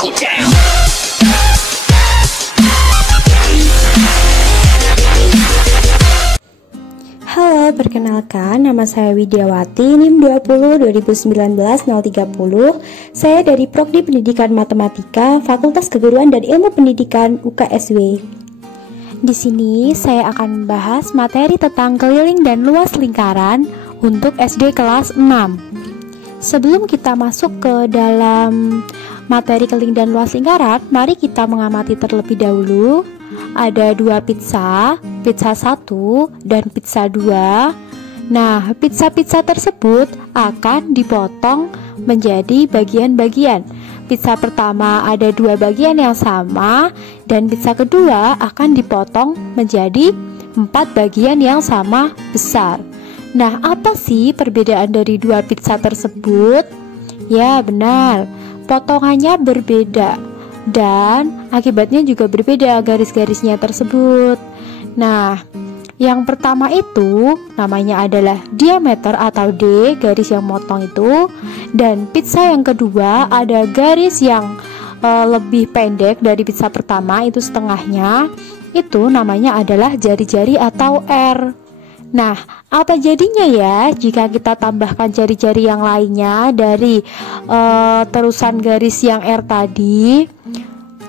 Halo, perkenalkan nama saya Widiawati, NIM 20 2019 030. Saya dari Prodi Pendidikan Matematika, Fakultas Keguruan dan Ilmu Pendidikan UKSW. Di sini saya akan membahas materi tentang keliling dan luas lingkaran untuk SD kelas 6. Sebelum kita masuk ke dalam materi keliling dan luas lingkaran, mari kita mengamati terlebih dahulu. Ada dua pizza 1 dan pizza 2. Nah, pizza-pizza tersebut akan dipotong menjadi bagian-bagian. Pizza pertama ada 2 bagian yang sama, dan pizza kedua akan dipotong menjadi 4 bagian yang sama besar. Nah, apa sih perbedaan dari 2 pizza tersebut? Ya, benar, potongannya berbeda dan akibatnya juga berbeda garis-garisnya tersebut. Nah, yang pertama itu namanya adalah diameter atau D, garis yang motong itu. Dan pizza yang kedua ada garis yang lebih pendek dari pizza pertama, itu setengahnya. Itu namanya adalah jari-jari atau R. Nah, apa jadinya ya jika kita tambahkan jari-jari yang lainnya dari terusan garis yang R tadi?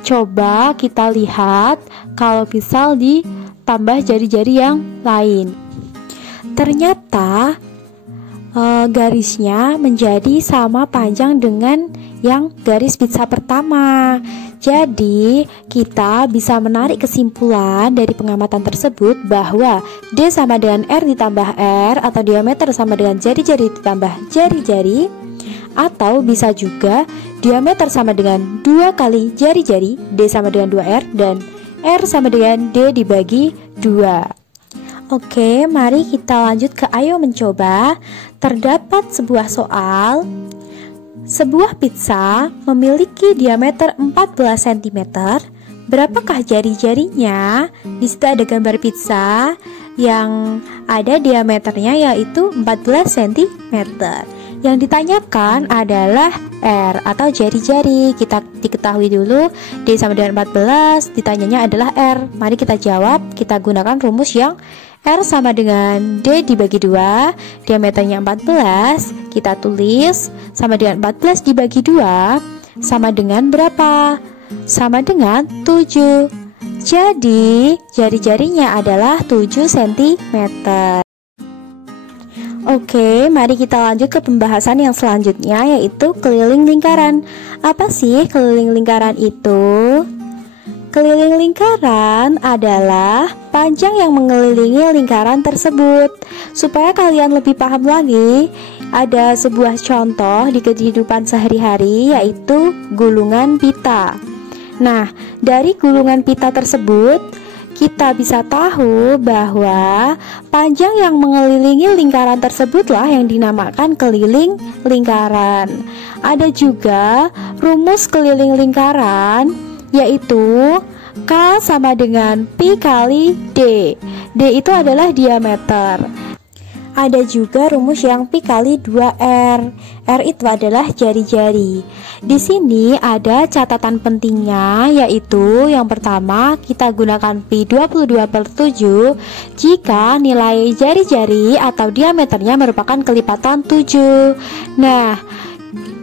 Coba kita lihat kalau misal ditambah jari-jari yang lain. Ternyata garisnya menjadi sama panjang dengan yang garis pizza pertama. Jadi kita bisa menarik kesimpulan dari pengamatan tersebut bahwa D sama dengan R ditambah R, atau diameter sama dengan jari-jari ditambah jari-jari, atau bisa juga diameter sama dengan 2 kali jari-jari, D sama dengan 2R, dan R sama dengan D dibagi 2. Oke, mari kita lanjut ke ayo mencoba. Terdapat sebuah soal. Sebuah pizza memiliki diameter 14 cm. Berapakah jari-jarinya? Di situ ada gambar pizza yang ada diameternya yaitu 14 cm. Yang ditanyakan adalah R atau jari-jari. Kita diketahui dulu D sama dengan 14, ditanyanya adalah R. Mari kita jawab, kita gunakan rumus yang R sama dengan D dibagi 2, diameternya 14, kita tulis sama dengan 14 dibagi 2, sama dengan berapa? Sama dengan 7. Jadi, jari-jarinya adalah 7 cm. Oke, mari kita lanjut ke pembahasan yang selanjutnya, yaitu keliling lingkaran. Apa sih keliling lingkaran itu? Keliling lingkaran adalah panjang yang mengelilingi lingkaran tersebut. Supaya kalian lebih paham lagi, ada sebuah contoh di kehidupan sehari-hari, yaitu gulungan pita. Nah, dari gulungan pita tersebut kita bisa tahu bahwa panjang yang mengelilingi lingkaran tersebutlah yang dinamakan keliling lingkaran. Ada juga rumus keliling lingkaran, yaitu K sama dengan Pi kali D. D itu adalah diameter. Ada juga rumus yang Pi kali 2R. R itu adalah jari-jari. Di sini ada catatan pentingnya, yaitu yang pertama kita gunakan Pi 22/7 jika nilai jari-jari atau diameternya merupakan kelipatan 7. Nah,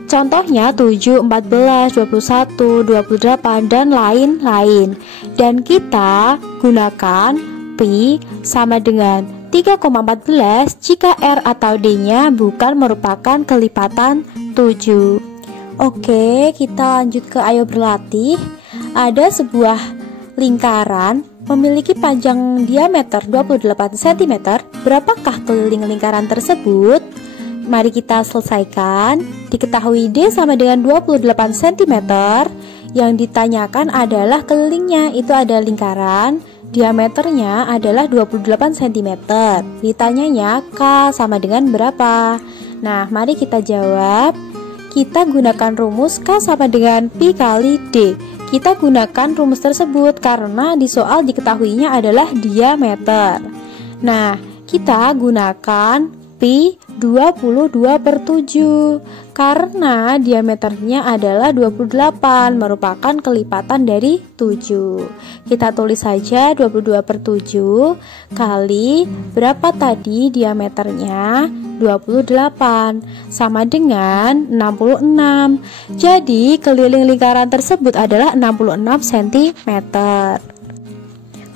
contohnya 7, 14, 21, 28, dan lain-lain. Dan kita gunakan Pi sama dengan 3,14 jika R atau D-nya bukan merupakan kelipatan 7. Oke, kita lanjut ke ayo berlatih. Ada sebuah lingkaran memiliki panjang diameter 28 cm. Berapakah keliling lingkaran tersebut? Mari kita selesaikan. Diketahui D sama dengan 28 cm. Yang ditanyakan adalah kelilingnya, itu ada lingkaran, diameternya adalah 28 cm. Ditanyanya K sama dengan berapa? Nah, mari kita jawab. Kita gunakan rumus K sama dengan Pi kali D. Kita gunakan rumus tersebut karena di soal diketahuinya adalah diameter. Nah, kita gunakan pi 22/7 karena diameternya adalah 28, merupakan kelipatan dari 7. Kita tulis saja 22/7 kali berapa tadi diameternya? 28 sama dengan 66. Jadi keliling lingkaran tersebut adalah 66 cm.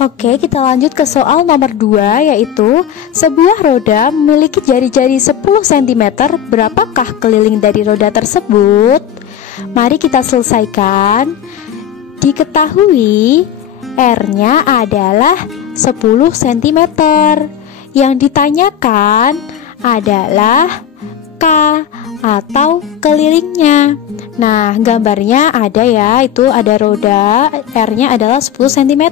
Oke, kita lanjut ke soal nomor 2, yaitu sebuah roda memiliki jari-jari 10 cm. Berapakah keliling dari roda tersebut? Mari kita selesaikan. Diketahui R-nya adalah 10 cm. Yang ditanyakan adalah K atau kelilingnya. Nah, gambarnya ada ya, itu ada roda, R-nya adalah 10 cm.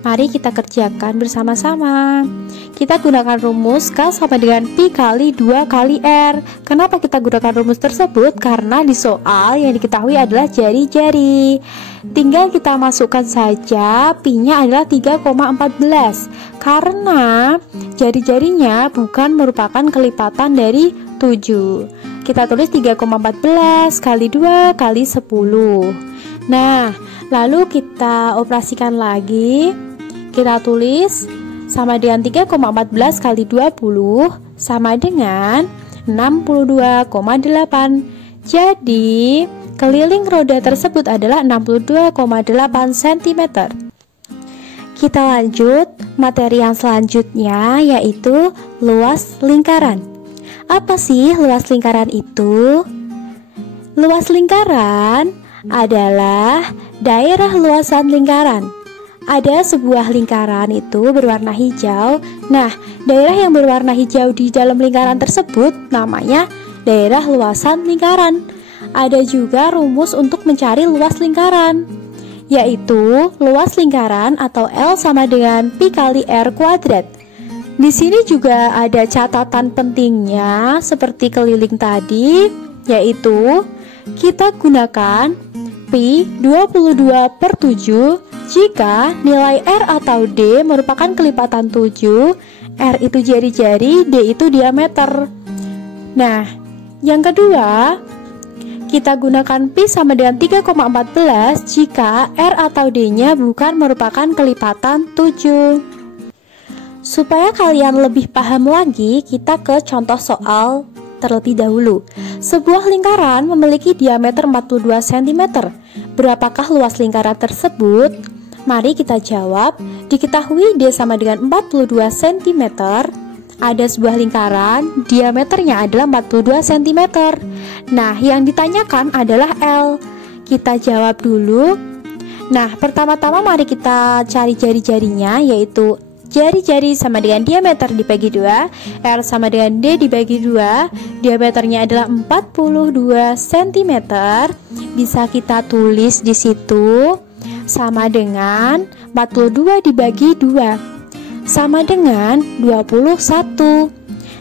Mari kita kerjakan bersama-sama. Kita gunakan rumus K sama dengan pi kali 2 kali R. Kenapa kita gunakan rumus tersebut? Karena di soal yang diketahui adalah jari-jari. Tinggal kita masukkan saja, pi-nya adalah 3,14 karena jari-jarinya bukan merupakan kelipatan dari 7. Kita tulis 3,14 kali 2 kali 10. Nah, lalu kita operasikan lagi. Kita tulis sama dengan 3,14 kali 20 sama dengan 62,8. Jadi, keliling roda tersebut adalah 62,8 cm. Kita lanjut materi yang selanjutnya, yaitu luas lingkaran. Apa sih luas lingkaran itu? Luas lingkaran adalah daerah luasan lingkaran. Ada sebuah lingkaran itu berwarna hijau. Nah, daerah yang berwarna hijau di dalam lingkaran tersebut namanya daerah luasan lingkaran. Ada juga rumus untuk mencari luas lingkaran, yaitu luas lingkaran atau L sama dengan pi kali R kuadrat. Di sini juga ada catatan pentingnya seperti keliling tadi, yaitu kita gunakan pi 22/7 jika nilai R atau D merupakan kelipatan 7, R itu jari-jari, D itu diameter. Nah, yang kedua, kita gunakan pi sama dengan 3,14 jika R atau D-nya bukan merupakan kelipatan 7. Supaya kalian lebih paham lagi, kita ke contoh soal terlebih dahulu. Sebuah lingkaran memiliki diameter 42 cm. Berapakah luas lingkaran tersebut? Mari kita jawab. Diketahui D sama dengan 42 cm. Ada sebuah lingkaran, diameternya adalah 42 cm. Nah, yang ditanyakan adalah L. Kita jawab dulu. Nah, pertama-tama mari kita cari jari-jarinya, yaitu jari-jari sama dengan diameter dibagi 2, R sama dengan D dibagi 2, diameternya adalah 42 cm. Bisa kita tulis di situ sama dengan 42 dibagi 2 sama dengan 21.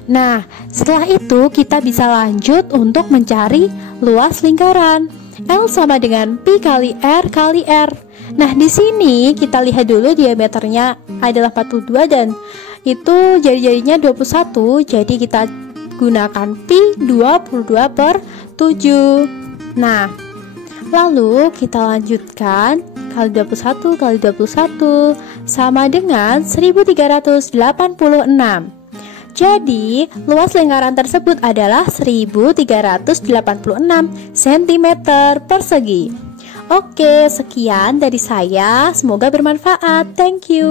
Nah, setelah itu kita bisa lanjut untuk mencari luas lingkaran. L sama dengan pi kali R kali R. Nah, di sini kita lihat dulu diameternya adalah 42 dan itu jari-jarinya 21. Jadi kita gunakan pi 22/7. Nah, lalu kita lanjutkan kali 21 kali 21 sama dengan 1386. Jadi, luas lingkaran tersebut adalah 1386 cm persegi. Oke, sekian dari saya. Semoga bermanfaat. Thank you.